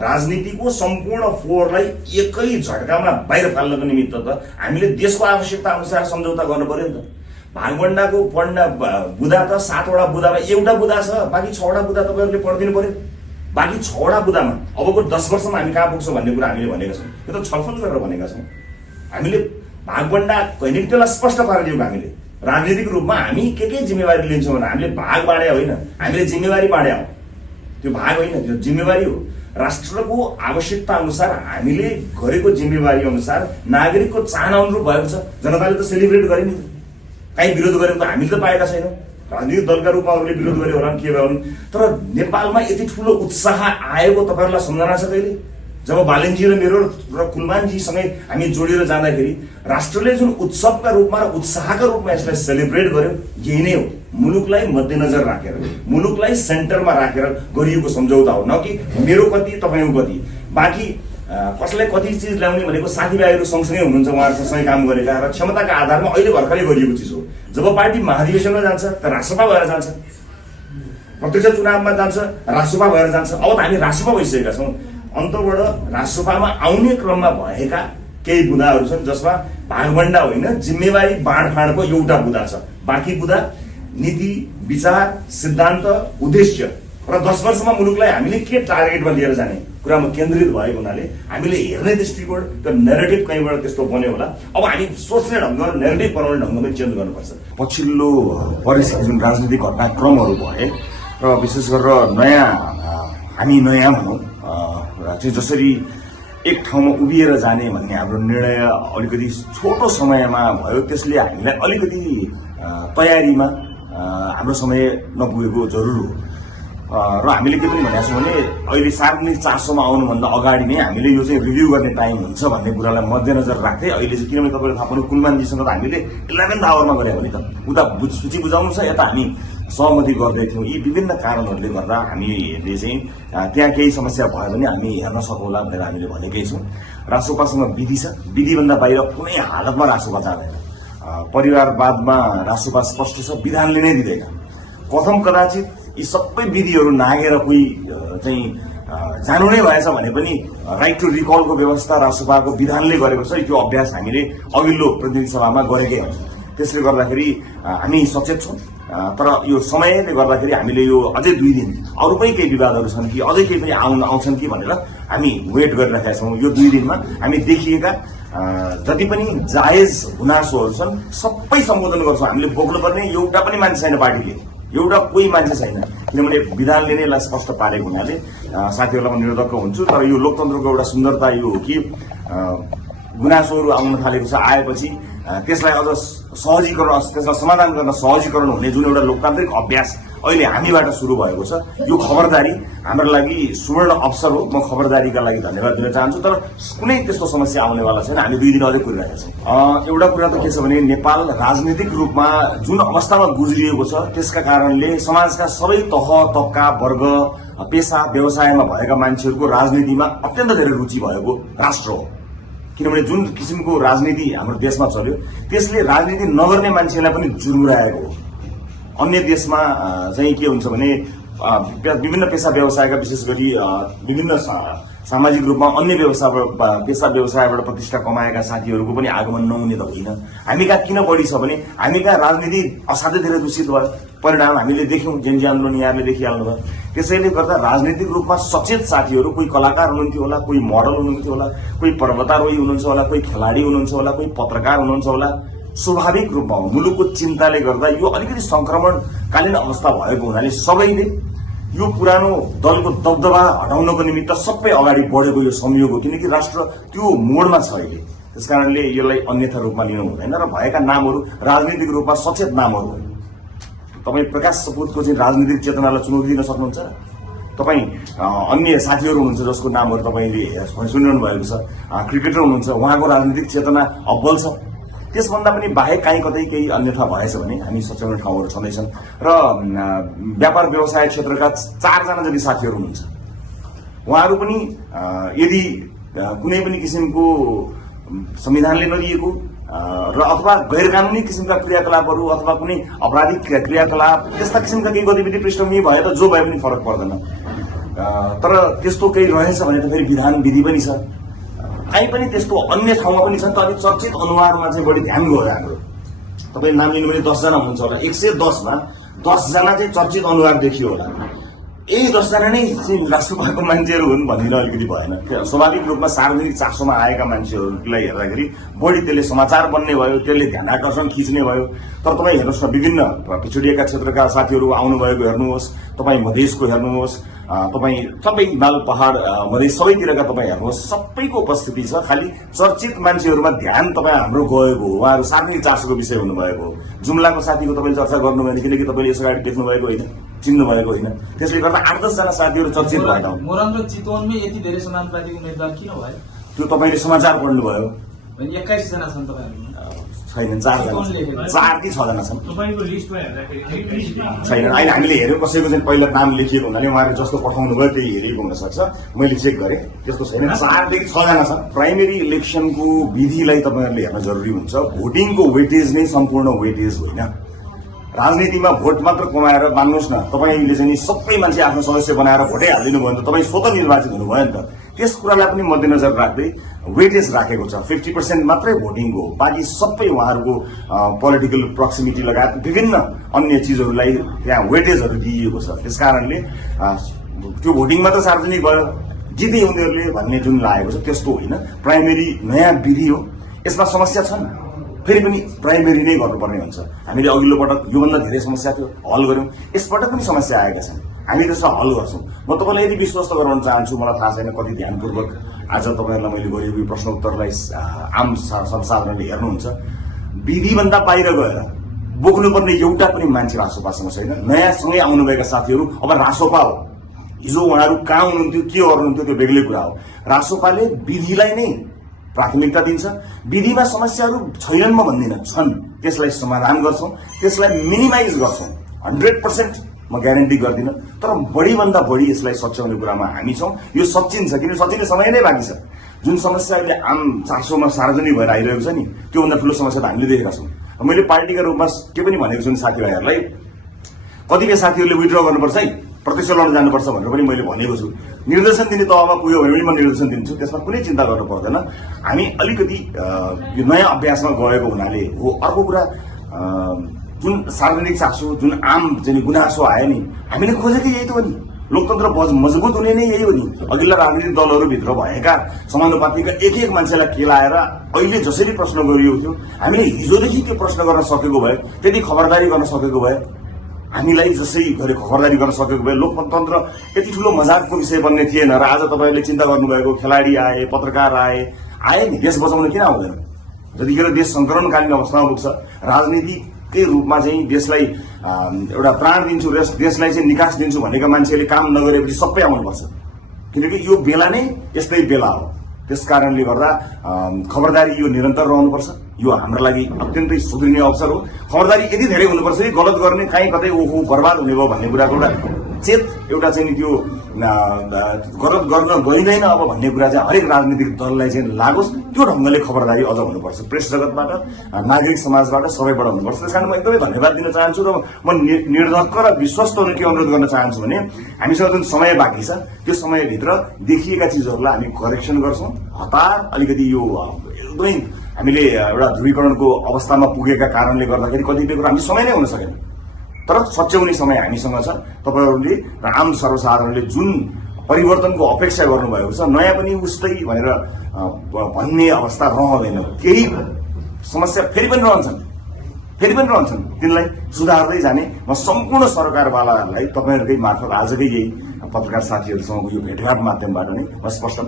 राजनीतिको सम्पूर्ण फोहोरलाई एकै झट्कामा बाहिर फाल्नको निमित्त त हामीले देशको आवश्यकता अनुसार सम्झौता गर्नु पर्यो नि त। भागभण्डाको बुदा त 7वटा बुदामा एउटा बुदा छ, बाँकी 6वटा बुदा तपाईँहरूले पढिदिनु पर्यो। बाँकी 6वटा बुदामा अबको 10 वर्षमा हामी कहाँ पुग्छौँ भन्ने कुरा हामीले भनेका छौँ। यो त छलफल गरेर भनेका छौँ। हामीले भागभण्डा कहिले त्यसलाई स्पष्ट पारिदियौँ। हामीले राजनीतिक रूपमा हामी के जिम्मेवारी लिन्छौँ भने हामीले भाग बाँडे होइन, हामीले जिम्मेवारी बाँडे हो। त्यो भाग होइन, त्यो जिम्मेवारी हो। राष्ट्रको आवश्यकता अनुसार हामीले गरेको जिम्मेवारी अनुसार नागरिकको चाहना अनुरूप भएको छ। जनताले त सेलिब्रेट गरे नि, कहीँ विरोध गरेको त हामीले त पाएका छैनौँ। राजनीतिक दलका रूपमा अरूले विरोध गरे होला के भयो भने, तर नेपालमा यति ठुलो उत्साह आएको तपाईँहरूलाई सम्झना छ कहिले? जब बालेनजी र मेरो र कुलमानजीसँगै हामी जोडेर जाँदाखेरि राष्ट्रले जुन उत्सवका रूपमा र उत्साहका रूपमा यसलाई सेलिब्रेट गर्यो, यही नै हो। मुलुकलाई मध्यनजर राखेर, मुलुकलाई सेन्टरमा राखेर गरिएको सम्झौता हो, न कि मेरो कति तपाईँको कति। बाँकी कसैलाई कति चिज ल्याउने भनेको साथीभाइहरू सँगसँगै हुनुहुन्छ, उहाँहरूसँग सँगै काम गरेका र क्षमताका आधारमा अहिले भर्खरै गरिएको चिज हो। जब पार्टी महाधिवेशनमा जान्छ त राष्ट्रसभा भएर जान्छ, प्रत्यक्ष चुनावमा जान्छ राष्ट्रसभा भएर जान्छ। अब त हामी राष्ट्रसभा भइसकेका छौँ। अन्तबाट राष्ट्रसभामा आउने क्रममा भएका केही बुदाहरू छन् जसमा भागभण्डा होइन, जिम्मेवारी बाँडफाँडको एउटा बुदा छ। बाँकी बुदा नीति, विचार, सिद्धान्त, उद्देश्य र 10 वर्षमा मुलुकलाई हामीले के टार्गेटमा लिएर जाने कुरामा केन्द्रित भएको हुनाले हामीले हेर्ने दृष्टिकोण, त्यो नेरेटिभ कहीँबाट त्यस्तो बन्यो होला। अब हामी सोच्ने ढङ्ग, नेरेटिभ बनाउने ढङ्ग पनि चेन्ज गर्नुपर्छ। पछिल्लो परिस्थिति जुन राजनीतिक घटनाक्रमहरू भए र विशेष गरेर हामी नयाँ भनौँ चाहिँ जसरी एक ठाउँमा उभिएर जाने भन्ने हाम्रो निर्णय अलिकति छोटो समयमा भयो, त्यसले हामीलाई अलिकति तयारीमा हाम्रो समय नपुगेको जरुर हो। र हामीले के पनि भनेका छौँ भने अहिले सार्वजनिक चासोमा आउनुभन्दा अगाडि नै हामीले यो चाहिँ रिभ्यू गर्ने टाइम हुन्छ भन्ने कुरालाई मध्यनजर राख्दै अहिले चाहिँ, किनभने तपाईँले थाहा पाउनु कुलमानजीसँग त हामीले 11th आवरमा गऱ्यौँ भने त उता सूची बुझाउनु छ, यता हामी सहमति गर्दै थियौँ। यी विभिन्न कारणहरूले गर्दा हामीले चाहिँ त्यहाँ केही समस्या भयो भने हामी हेर्न सकौँला भनेर हामीले भनेकै छौँ। राष्ट्रसभासँग विधि छ, विधिभन्दा बाहिर कुनै हालतमा राष्ट्रसभा जाँदैन। परिवारवादमा राष्ट्रसभा स्पष्ट छ, विधानले नै दिँदैन। कथम कदाचित यी सबै विधिहरू नागेर कोही चाहिँ जानु नै भएछ भने पनि राइट टु रिकलको व्यवस्था राष्ट्रसभाको विधानले गरेको छ। त्यो अभ्यास हामीले अघिल्लो प्रतिनिधि सभामा गरेकै हुन्छ। त्यसले गर्दाखेरि हामी सचेत छौँ। तर यो समयले गर्दाखेरि हामीले यो अझै 2 दिन अरू पनि केही विवादहरू छन् कि अझै केही पनि आउँछन् कि भनेर हामी वेट गरिरहेका छौँ। यो 2 दिनमा हामी देखिएका जति पनि जायज गुनासोहरू छन् सबै सम्बोधन गर्छौँ। हामीले बोक्नुपर्ने एउटा पनि मान्छे छैन, पार्टीले एउटा कोही मान्छे छैन, किनभने विधानले नै यसलाई स्पष्ट पारेको हुनाले साथीहरूलाई म निर्धक्क हुन्छु। तर यो लोकतन्त्रको एउटा सुन्दरता यो हो कि गुनासोहरू आउन थालेको छ, आएपछि त्यसलाई अझ सहजीकरण, त्यसलाई समाधान गर्न सहजीकरण हुने जुन एउटा लोकतान्त्रिक अभ्यास अहिले हामीबाट सुरु भएको छ, यो खबरदारी हाम्रो लागि सुवर्ण अवसर हो। म खबरदारीका लागि धन्यवाद दिन चाहन्छु। तर कुनै त्यस्तो समस्या आउनेवाला छैन। हामी 2 दिन अझै कुरिरहेका छौँ। एउटा कुरा त के छ भने नेपाल राजनीतिक रूपमा जुन अवस्थामा गुज्रिएको छ त्यसका कारणले समाजका सबै तह तबका वर्ग, पेसा व्यवसायमा भएका मान्छेहरूको राजनीतिमा अत्यन्त धेरै रुचि भएको राष्ट्र हो। किनभने जुन किसिमको राजनीति हाम्रो देशमा चल्यो त्यसले राजनीति नगर्ने मान्छेलाई पनि जुर्मुराएको हो। अन्य देशमा चाहिँ के हुन्छ भने विभिन्न पेसा व्यवसायका, विशेष गरी विभिन्न सामाजिक रूपमा अन्य पेसा व्यवसायबाट प्रतिष्ठा कमाएका साथीहरूको पनि आगमन नहुने त होइन। हामी कहाँ किन बढी छ भने हामी कहाँ राजनीति असाध्यै धेरै दूषित भयो। परिणाम हामीले देख्यौँ, जेनजी आन्दोलन यहाँले देखिहाल्नुभयो। त्यसैले गर्दा राजनीतिक रूपमा सचेत साथीहरू, कोही कलाकार हुनुहुन्थ्यो होला, कोही मोडल हुनुहुन्थ्यो होला, कोही पर्वतारोही हुनुहुन्छ होला, कोही खेलाडी हुनुहुन्छ होला, कोही पत्रकार हुनुहुन्छ होला। स्वाभाविक रूपमा मुलुकको चिन्ताले गर्दा यो अलिकति संक्रमणकालीन अवस्था भएको हुनाले सबैले यो पुरानो दलको दबदबा हटाउनको निमित्त सबै अगाडि बढेको यो संयोग हो। किनकि राष्ट्र त्यो मोडमा छ अहिले, त्यसकारणले यसलाई अन्यथा रूपमा लिनु हुँदैन। र भएका नामहरू राजनीतिक रूपमा सचेत नामहरू हुन्। तपाईँ प्रकाश सपुतको चाहिँ राजनीतिक चेतनालाई चुनौती दिन सक्नुहुन्छ? तपाईँ अन्य साथीहरू हुनुहुन्छ जसको नामहरू तपाईँले सुनिरहनु भएको छ, क्रिकेटर हुनुहुन्छ, उहाँको राजनीतिक चेतना अब्बल छ। त्यसभन्दा पनि बाहेक काहीँ कतै केही अन्यथा भएछ भने हामी सच्याउने ठाउँहरू छँदैछन्। र व्यापार व्यवसाय क्षेत्रका 4 जना जति साथीहरू हुनुहुन्छ, उहाँहरू पनि यदि कुनै पनि किसिमको संविधानले नदिएको र अथवा गैर कानुनी किसिमका क्रियाकलापहरू अथवा कुनै आपराधिक क्रियाकलाप त्यस्ता किसिमका केही गतिविधि पृष्ठभूमि भए त जो भए पनि फरक पर्दैन। तर त्यस्तो केही रहेछ भने त फेरि विधान विधि पनि छ, कहीँ पनि त्यस्तो अन्य ठाउँमा पनि छ नि त। अलिक चर्चित अनुहारमा चाहिँ बढी ध्यान गयो हाम्रो। तपाईँ नाम लिनु भने 10 जना हुनुहुन्छ होला, 110 मा 10 जना चाहिँ चर्चित अनुहार देखियो होला। यही 10 जना नै चाहिँ राष्ट्रपाको मान्छेहरू हुन् भनेर अलिकति भएन। स्वाभाविक रूपमा सार्वजनिक चासोमा आएका मान्छेहरूलाई हेर्दाखेरि बढी त्यसले समाचार बन्ने भयो, त्यसले ध्यान आकर्षण खिच्ने भयो। तर तपाईँ हेर्नुहोस् न, विभिन्न पिछडिएका क्षेत्रका साथीहरू आउनुभएको हेर्नुहोस्, तपाईँ मधेसको हेर्नुहोस्, तपाईँ सबै हिमाल पहाड मधेस सबैतिरका तपाईँ हेर्नुहोस्, सबैको उपस्थिति छ। खालि चर्चित मान्छेहरूमा ध्यान तपाईँ हाम्रो गएको हो, उहाँहरू सार्वजनिक चासोको विषय हुनुभएको हो। जुम्लाको साथीको तपाईँले चर्चा गर्नुभयो भने, किनकि तपाईँले यस अगाडि देख्नु भएको होइन, चिन्नु भएको होइन, त्यसले गर्दा 8-10 जना साथीहरू चर्चित भएका हुन्। मोरङ र चितवनमै यति धेरै समानुपातिक उम्मेदवार किन भयो? त्यो तपाईँले समाचार पढ्नुभयो। 21 जना छन् तपाईँहरू? छैनन्, 4 जना, 4 कि 6 जना छन्। तपाईँको लिस्टमा हेर्दाखेरि छैनन्। अहिले हामीले हेऱ्यौँ, कसैको चाहिँ पहिला नाम लेखिएको हुनाले उहाँले जस्तो पठाउनु भयो त्यही हेरिएको हुनसक्छ, मैले चेक गरेँ, त्यस्तो छैन। 4 देखि 6 जना छन्। प्राइमेरी इलेक्सनको विधिलाई तपाईँहरूले हेर्न जरुरी हुन्छ। भोटिङको वेटेज नै सम्पूर्ण वेटेज होइन। राजनीतिमा भोट मात्र कमाएर मान्नुहोस् न, तपाईँले चाहिँ सबै मान्छे आफ्नो सदस्य बनाएर भोटै हालिदिनु भयो भने त तपाईँ स्वतः निर्वाचित हुनुभयो नि त। त्यस कुरालाई पनि मध्यनजर राख्दै वेटेज राखेको छ। 50% मात्रै भोटिङको, बाँकी सबै उहाँहरूको पोलिटिकल प्रक्सिमिटी लगायत विभिन्न अन्य चिजहरूलाई त्यहाँ वेटेजहरू दिइएको छ। त्यस कारणले त्यो भोटिङ मात्र सार्वजनिक भयो, जिते उनीहरूले भन्ने जुन लागेको छ त्यस्तो होइन। प्राइमेरी नयाँ विधि हो, यसमा समस्या छन्, फेरि पनि प्राइमेरी नै गर्नुपर्ने हुन्छ। हामीले अघिल्लो पटक योभन्दा धेरै समस्या थियो, हल गर्यौँ। यसपटक पनि समस्या आएका छन्, हामी त्यसलाई हल गर्छौँ। म तपाईँलाई यदि विश्वस्त गराउन चाहन्छु, मलाई थाहा छैन कति ध्यानपूर्वक आज तपाईँहरूलाई मैले गरेको प्रश्न उत्तरलाई आम सर्वसाधारणले हेर्नुहुन्छ। विधिभन्दा बाहिर गएर बोक्नुपर्ने एउटा पनि मान्छे रासोपासँग छैन। नयाँ सँगै आउनुभएका साथीहरू अब रासोपा हो। हिजो उहाँहरू कहाँ हुनुहुन्थ्यो, के गर्नुहुन्थ्यो त्यो बेग्लै कुरा हो। रासोपाले विधिलाई नै प्राथमिकता दिन्छ। विधिमा समस्याहरू छैनन् म भन्दिनँ, छन्, त्यसलाई समाधान गर्छौँ, त्यसलाई मिनिमाइज गर्छौँ। 100% म ग्यारेन्टी गर्दिनँ, तर बढीभन्दा बढी यसलाई सच्याउने कुरामा हामी छौँ। यो सचिन्छ, किन सचिने समय नै बाँकी छ। जुन समस्या अहिले आम चासोमा सार्वजनिक भएर आइरहेको छ नि, त्योभन्दा ठुलो समस्या त हामीले देखेका छौँ। मैले पार्टीका रूपमा के पनि भनेको छु साथीभाइहरूलाई, कतिपय साथीहरूले विड्र गर्नुपर्छ है, प्रत्यक्ष लड्न जानुपर्छ भनेर पनि मैले भनेको छु। निर्देशन दिने तहमा पुग्यो भने पनि म निर्देशन दिन्छु, त्यसमा कुनै चिन्ता गर्नु पर्दैन। हामी अलिकति यो नयाँ अभ्यासमा गएको हुनाले हो। अर्को कुरा, जुन सार्वजनिक चासो, जुन आम चाहिँ गुनासो आयो नि, हामीले खोजेको यही त हो नि। लोकतन्त्र मजबुत हुने नै यही हो नि। अघिल्ला राजनीतिक दलहरूभित्र भएका समानुपातिका एक मान्छेलाई केलाएर अहिले जसरी प्रश्न गरिएको थियो, हामीले हिजोदेखि त्यो प्रश्न गर्न सकेको भए, त्यति खबरदारी गर्न सकेको भए, हामीलाई जसै गरे खबरदारी गर्न सकेको भए लोकतन्त्र यति ठुलो मजाकको विषय बन्ने थिएन। र आज तपाईँहरूले चिन्ता गर्नुभएको खेलाडी आए, पत्रकार आए नि, देश बचाउन किन आउँदैन? जतिखेर देश सङ्कलनकालीन अवस्थामा पुग्छ, राजनीतिकै रूपमा चाहिँ देशलाई एउटा प्राण दिन्छु, देशलाई चाहिँ निकास दिन्छु भनेका मान्छेले काम नगरेपछि सबै आउनुपर्छ, किनकि यो बेला नै यस्तै बेला हो। त्यस कारणले गर्दा खबरदारी यो निरन्तर रहनुपर्छ। यो हाम्रो लागि अत्यन्तै सुध्रिने अवसर हो। खबरदारी यति धेरै हुनुपर्छ कि गलत गर्ने, कहीँ कतै ओहो बर्बाद हुने भयो भन्ने कुराको एउटा चेत, एउटा चाहिँ त्यो गलत गर्न गइँदैन अब भन्ने कुरा चाहिँ हरेक राजनीतिक दललाई चाहिँ लागोस्। त्यो ढङ्गले खबरदारी अझ हुनुपर्छ, प्रेस जगतबाट, नागरिक समाजबाट, सबैबाट हुनुपर्छ। त्यस कारण म एकदमै धन्यवाद दिन चाहन्छु। र म निर्धक्क र विश्वस्त हुने के अनुरोध गर्न चाहन्छु भने, हामीसँग जुन समय बाँकी छ त्यो समयभित्र देखिएका चिजहरूलाई हामी करेक्सन गर्छौँ। हतार अलिकति यो एकदमै हामीले एउटा ध्रुवीकरणको अवस्थामा पुगेका कारणले गर्दाखेरि कतिपय कुरा हामी समय नै हुन सकेन, तर सच्याउने समय हामीसँग छ। तपाईँहरूले र आम सर्वसाधारणले जुन परिवर्तनको अपेक्षा गर्नुभएको छ, नयाँ पनि उस्तै भनेर भन्ने अवस्था रहँदैन। केही समस्या फेरि पनि रहन्छन्, तिनलाई सुधार्दै जाने म सम्पूर्ण सरकारवालाहरूलाई तपाईँहरूकै मार्फत आजकै यही पत्रकार साथीहरूसँगको यो भेटघाट माध्यमबाट नै म स्पष्ट